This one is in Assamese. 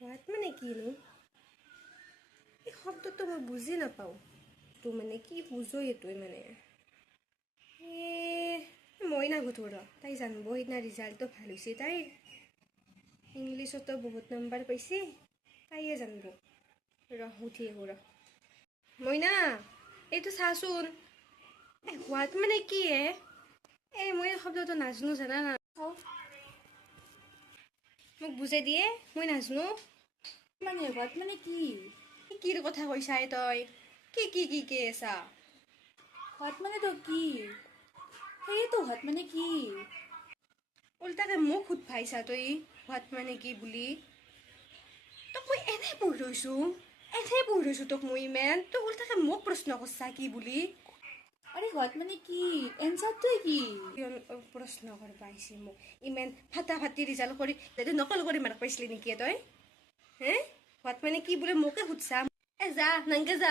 হোৱাত মানে কিনো? এই শব্দটো মই বুজি নাপাওঁ। তো মানে কি বুজো এইটোৱে মানে? এ মই নাগোতো ৰ। তাই জানিব সেইদিনা ৰিজাল্টটো ভাল হৈছে তাইৰ। ইংলিছতো বহুত নম্বৰ পাইছে তাইয়ে জানিব। ৰ সুধি আহোঁ ৰ মইনা এইটো চাচোন এ হোৱাত মানে কি হে এই মই এই শব্দটো নাজানো জানা না? মোক বুজাই দিয়ে মই নাজানো। মানে হোৱাত মানে কি? কি কিৰ কথা কৈছা তই? কি কি কি কে আছা হোৱাত মানে তো কি? সেইটো হোৱাত মানে কি? উল্টাকে মোক সুধবাইছা তই? হোৱাত মানে কি বুলি? তোক মই এনে পঢ়ি ৰৈছো এনে পঢ়ি ৰৈছো তোক মই ইমান। তই উল্টাকে মোক প্ৰশ্ন কৰছা কি বুলি? আৰে হোৱাত মানে কি? এনচাৰটোৱে কি? প্ৰশ্ন কৰিব আহিছে মোক। ইমান ফাটা ফাটি ৰিজাল্ট কৰি যাতে নকল কৰি মাৰ্ক পাইছিলি নেকি তই? হে হোৱাত মানে কি বোলে মোকে সুধছা এ যা নাংকে যা